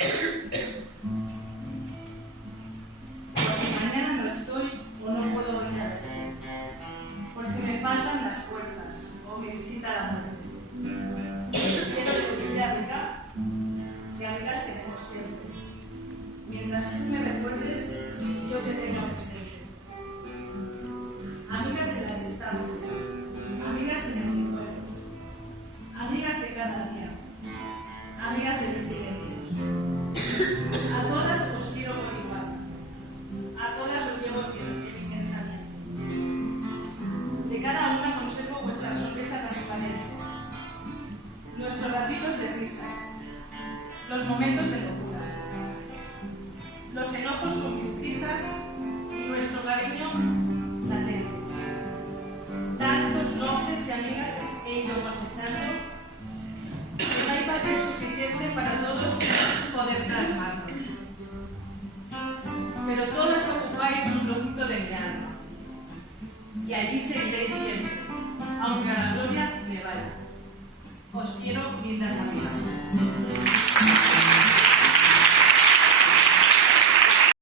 Por si mañana no estoy o no puedo venir a verte. Por si me faltan las fuerzas o me visita la muerte. Quiero decirle a Rica que amigas seremos siempre. Mientras tú me recuerdes, yo te tengo presente. Amigas en la distancia, amigas en el recuerdo, amigas de cada día, amigas de mis silencios. A todas os quiero por igual, a todas os llevo en mi pensamiento. De cada una conservo vuestra sonrisa transparente, nuestros ratitos de risas, los momentos de locura, los enojos con mis prisas y nuestro cariño latente. Tantos nombres y amigas he ido cosechando que no hay patio suficiente para todos poder plasmarnos. Pero todas ocupáis un trocito de mi alma y allí seguiréis siempre, aunque a la gloria me vaya. Os quiero, lindas amigas.